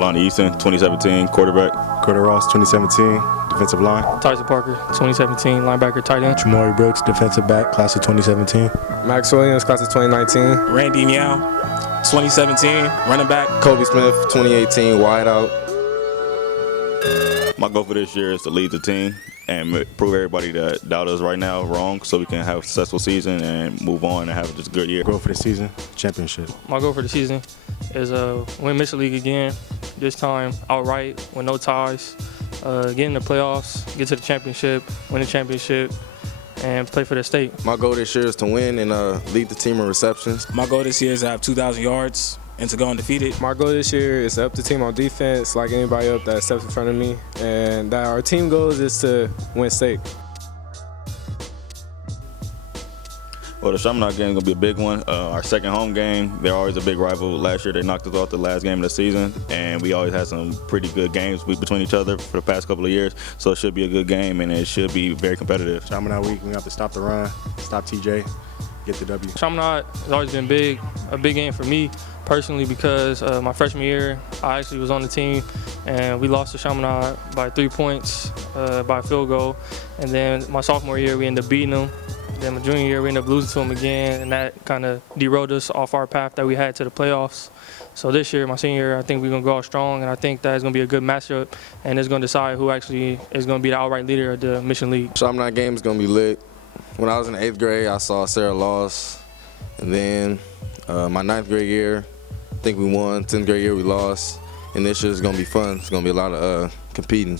Jalani Eason, 2017, quarterback. Carter Ross, 2017, defensive line. Tysyn Parker, 2017, linebacker, tight end. Jamari Brooks, defensive back, class of 2017. Max Williams, class of 2019. Randy Meow, 2017, running back. Kobe Smith, 2018, wideout. My goal for this year is to lead the team and prove everybody that doubt us right now wrong, so we can have a successful season and move on and have just a good year. Goal for the season, championship. My goal for the season is win Mission League again, this time outright with no ties, get in the playoffs, get to the championship, win the championship, and play for the state. My goal this year is to win and lead the team in receptions. My goal this year is to have 2,000 yards and to go undefeated. My goal this year is to help the team on defense like anybody up that steps in front of me, and that our team goals is to win state. Well, the Chaminade game is going to be a big one. Our second home game, they're always a big rival. Last year, they knocked us off the last game of the season, and we always had some pretty good games between each other for the past couple of years. So it should be a good game, and it should be very competitive. Chaminade week, we have to stop the run, stop TJ, get the W. Chaminade has always been a big game for me personally, because my freshman year, I actually was on the team, and we lost to Chaminade by 3 points by field goal. And then my sophomore year, we ended up beating them. Then my junior year, we ended up losing to them again, and that kind of derailed us off our path that we had to the playoffs. So this year, my senior year, I think we're going to go out strong, and I think that is going to be a good matchup, and it's going to decide who actually is going to be the outright leader of the Mission League. Chaminade game is going to be lit. When I was in 8th grade, I saw Serra lost, and then my 9th grade year, I think we won. 10th grade year, we lost, and this year is going to be fun. It's going to be a lot of competing.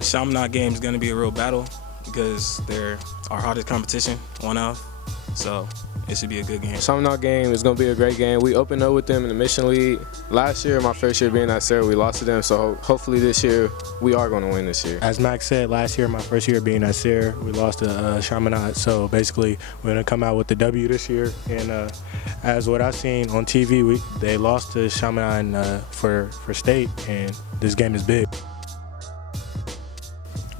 Chaminade game is going to be a real battle because they're our hardest competition, one of. So it should be a good game. Chaminade game is going to be a great game. We opened up with them in the Mission League. Last year, my first year being at Serra, we lost to them. So hopefully this year, we are going to win this year. As Max said, last year, my first year being at Serra, we lost to Chaminade. So basically, we're going to come out with the W this year. And as what I've seen on TV, they lost to Chaminade for state, and this game is big.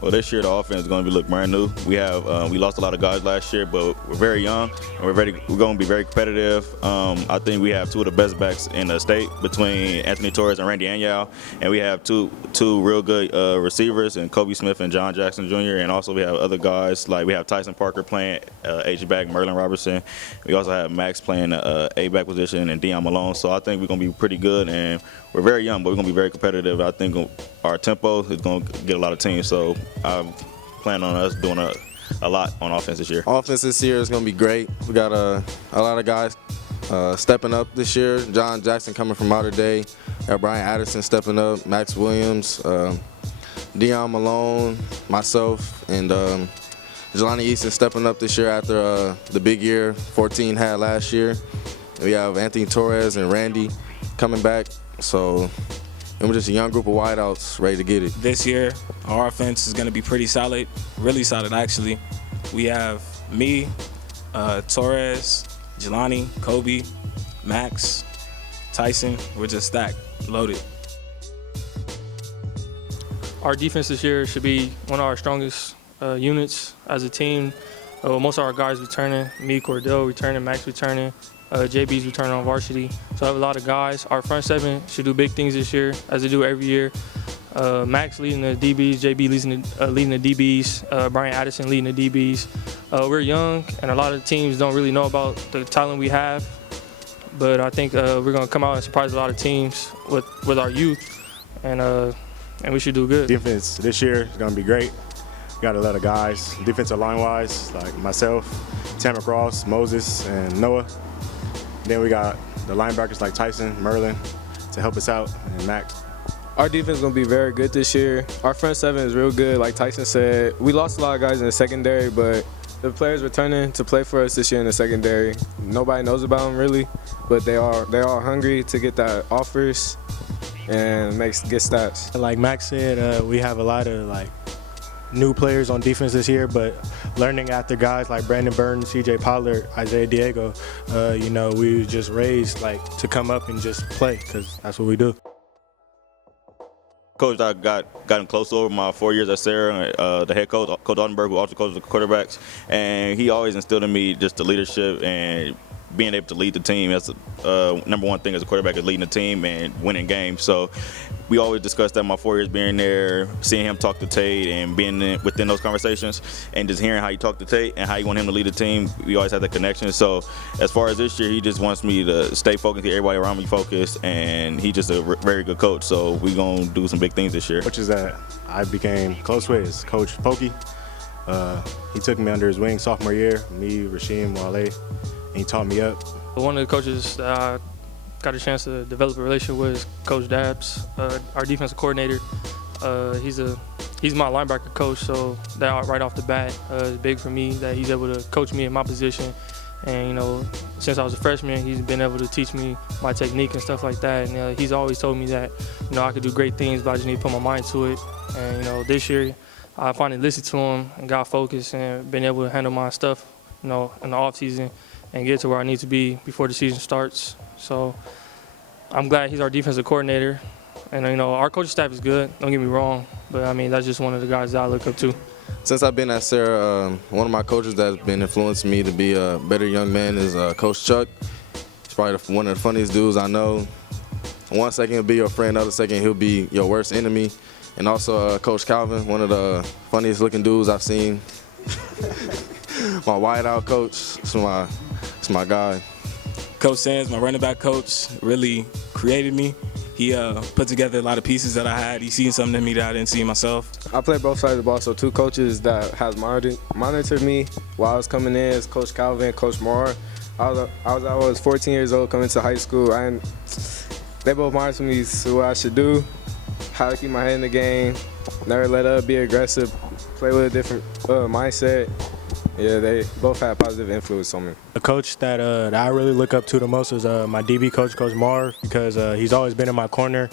Well, this year the offense is going to look brand new. We lost a lot of guys last year, but we're very young and we're going to be very competitive. I think we have two of the best backs in the state between Anthony Torres and Randy Anyao, and we have two real good receivers in Kobe Smith and John Jackson Jr. And also we have other guys like we have Tysyn Parker playing H-back, Merlin Robertson. We also have Max playing A-back position and Dion Malone. So I think we're going to be pretty good, and we're very young, but we're going to be very competitive. I think our tempo is going to get a lot of teams. So I plan on us doing a lot on offense this year. Offense this year is going to be great. We got a lot of guys stepping up this year. John Jackson coming from Outer Day. Brian Addison stepping up. Max Williams, Dion Malone, myself, and Jalani Eason stepping up this year after the big year 14 had last year. We have Anthony Torres and Randy coming back. So and we're just a young group of wideouts ready to get it. This year, our offense is going to be pretty solid, really solid actually. We have me, Torres, Jalani, Kobe, Max, Tysyn. We're just stacked, loaded. Our defense this year should be one of our strongest units as a team. Most of our guys returning, me, Cordell returning, Max returning. JB's returning on varsity. So I have a lot of guys. Our front seven should do big things this year, as they do every year. Max leading the DBs, JB leading the DBs, Brian Addison leading the DBs. We're young, and a lot of teams don't really know about the talent we have. But I think we're going to come out and surprise a lot of teams with our youth, and we should do good. Defense this year is going to be great. We got a lot of guys, defensive line-wise, like myself, Tamara Cross, Moses, and Noah. Then we got the linebackers like Tysyn, Merlin to help us out, and Max. Our defense is going to be very good this year. Our front seven is real good. Like Tysyn said, we lost a lot of guys in the secondary, but the players returning to play for us this year in the secondary, nobody knows about them really, but they are hungry to get that offers and get stats. Like Max said, we have a lot of new players on defense this year, but learning after guys like Brandon Burns, CJ Pollard, Isaiah Diego, we were just raised to come up and just play, because that's what we do. Coach, I gotten close over my 4 years at Serra, the head coach, Coach Altenberg, who also coaches the quarterbacks, and he always instilled in me just the leadership and being able to lead the team. That's the number one thing as a quarterback, is leading the team and winning games. So we always discussed that my 4 years being there, seeing him talk to Tate and being within those conversations and just hearing how you talk to Tate and how you want him to lead the team, we always had that connection. So as far as this year, he just wants me to stay focused, get everybody around me focused, and he's just a very good coach. So we're going to do some big things this year. Coaches that I became close with is Coach Pokey. He took me under his wing sophomore year, me, Rasheem, Wale, and he taught me up. One of the coaches that I got a chance to develop a relationship with is Coach Dabbs, our defensive coordinator. He's my linebacker coach, so that right off the bat is big for me that he's able to coach me in my position. And, you know, since I was a freshman, he's been able to teach me my technique and stuff like that. And he's always told me that, you know, I could do great things, but I just need to put my mind to it. And, you know, this year I finally listened to him and got focused and been able to handle my stuff, you know, in the off season and get to where I need to be before the season starts. So I'm glad he's our defensive coordinator. And, you know, our coaching staff is good, don't get me wrong, but, I mean, that's just one of the guys that I look up to. Since I've been at Serra, one of my coaches that's been influencing me to be a better young man is Coach Chuck. He's probably one of the funniest dudes I know. One second he'll be your friend, other second he'll be your worst enemy. And also Coach Calvin, one of the funniest looking dudes I've seen. My wideout coach, it's my guy. Coach Sands, my running back coach, really created me. He put together a lot of pieces that I had. He seen something in me that I didn't see myself. I play both sides of the ball, so two coaches that has monitored me while I was coming in is Coach Calvin and Coach Moore. I was 14 years old coming to high school, and they both monitored me to what I should do, how to keep my head in the game, never let up, be aggressive, play with a different mindset. Yeah, they both had positive influence on me. The coach that I really look up to the most is my DB coach, Coach Marr, because he's always been in my corner.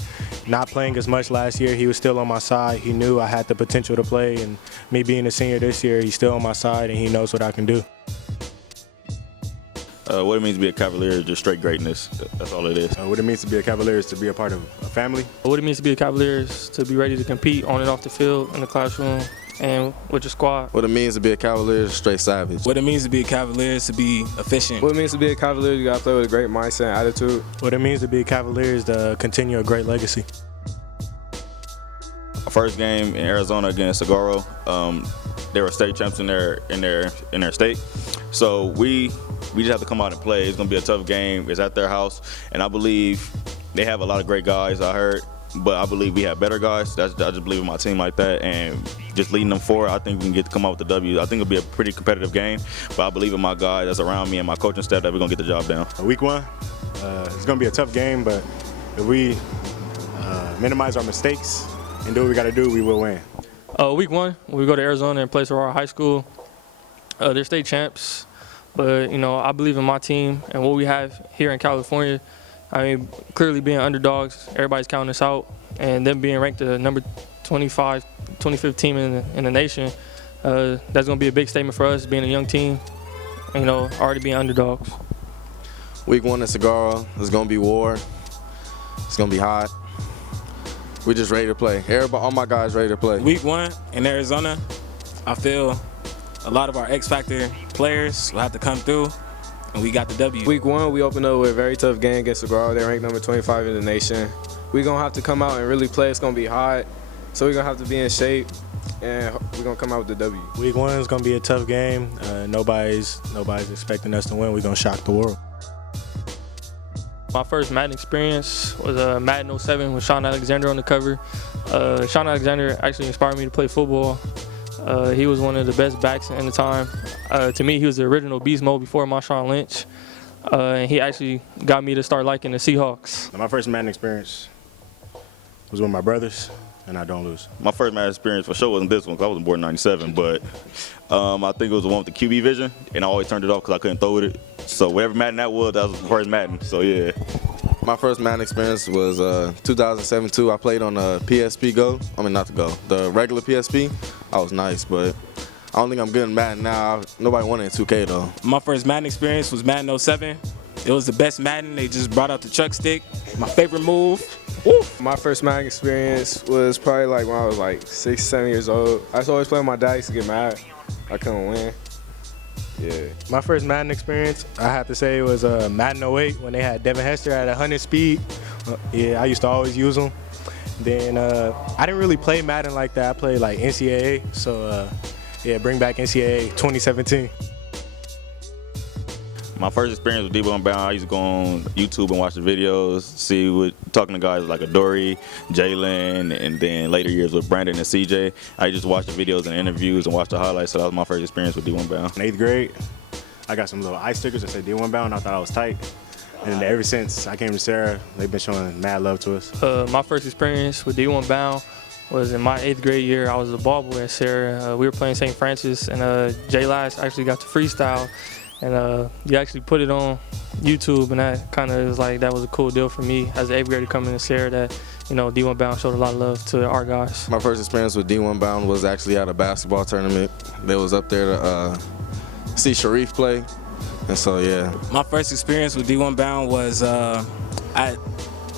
Not playing as much last year, he was still on my side. He knew I had the potential to play, and me being a senior this year, he's still on my side, and he knows what I can do. What it means to be a Cavalier is just straight greatness. That's all it is. What it means to be a Cavalier is to be a part of a family. What it means to be a Cavalier is to be ready to compete on and off the field, in the classroom, and with your squad. What it means to be a Cavalier is straight savage. What it means to be a Cavalier is to be efficient. What it means to be a Cavalier, you gotta play with a great mindset and attitude. What it means to be a Cavalier is to continue a great legacy. Our first game in Arizona against Saguaro, they were state champs in their state. So we just have to come out and play. It's gonna be a tough game. It's at their house, and I believe they have a lot of great guys. I heard. But I believe we have better guys. I just believe in my team like that, and just leading them forward, I think we can come out with the W. I think it'll be a pretty competitive game, but I believe in my guys that's around me and my coaching staff that we're gonna get the job down. Week 1, it's gonna be a tough game, but if we minimize our mistakes and do what we gotta do, we will win. Week 1, we go to Arizona and play Serra High School. They're state champs, but, you know, I believe in my team and what we have here in California. I mean, clearly being underdogs, everybody's counting us out, and them being ranked the number 25th team in the nation, that's going to be a big statement for us, being a young team, and, you know, already being underdogs. Week 1 in Saguaro, it's gonna be war. It's gonna be hot. We're just ready to play. Everybody, all my guys ready to play. Week 1 in Arizona, I feel a lot of our X Factor players will have to come through. And we got the W. Week 1, we opened up with a very tough game against Saguaro. They're ranked number 25 in the nation. We're going to have to come out and really play. It's going to be hot. So we're going to have to be in shape, and we're going to come out with the W. Week 1 is going to be a tough game. Nobody's expecting us to win. We're going to shock the world. My first Madden experience was Madden 07 with Sean Alexander on the cover. Sean Alexander actually inspired me to play football. He was one of the best backs in the time. To me, he was the original beast mode before Marshawn Lynch. And he actually got me to start liking the Seahawks. My first Madden experience was with my brothers, and I don't lose. My first Madden experience for sure wasn't this one because I wasn't born in '97, but I think it was the one with the QB vision, and I always turned it off because I couldn't throw with it. So whatever Madden that was the first Madden. So yeah. My first Madden experience was 2007-2. I played on the PSP Go. I mean, not the Go, the regular PSP. I was nice, but I don't think I'm good in Madden now. Nobody wanted in 2K though. My first Madden experience was Madden 07. It was the best Madden. They just brought out the chuck stick. My favorite move. Woo. My first Madden experience was probably like when I was like 6, 7 years old. I used to always play with my dad. I used to get mad. I couldn't win. Yeah. My first Madden experience, I have to say, was Madden 08 when they had Devin Hester at 100 speed. Yeah, I used to always use him. Then I didn't really play Madden like that. I played like NCAA. So yeah, bring back NCAA 2017. My first experience with Debo Unbound, I used to go on YouTube and watch the videos, talking to guys like Adoree, Jalen, and then later years with Brandon and CJ. I just watched the videos and interviews and watched the highlights, so that was my first experience with D1 Unbound. In 8th grade, I got some little ice stickers that said D1 Bound. I thought I was tight. And ever since I came to Serra, they've been showing mad love to us. My first experience with D1 Bound was in my 8th grade year. I was a ball boy at Serra. We were playing St. Francis, and Jay Last actually got the freestyle. And you actually put it on YouTube, and that kind of is like, that was a cool deal for me as an 8th grader coming to Serra, that, you know, D1 Bound showed a lot of love to our guys. My first experience with D1 Bound was actually at a basketball tournament. They was up there to see Sharif play, and so yeah. My first experience with D1 Bound was at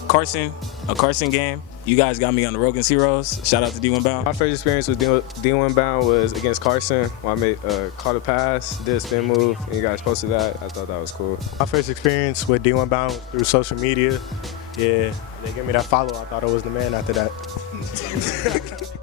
Carson, a Carson game. You guys got me on the Rogan's Heroes. Shout out to D1 Bound. My first experience with D1 Bound was against Carson. When I made caught a pass, did a spin move, and you guys posted that. I thought that was cool. My first experience with D1 Bound through social media. Yeah, they gave me that follow. I thought I was the man after that.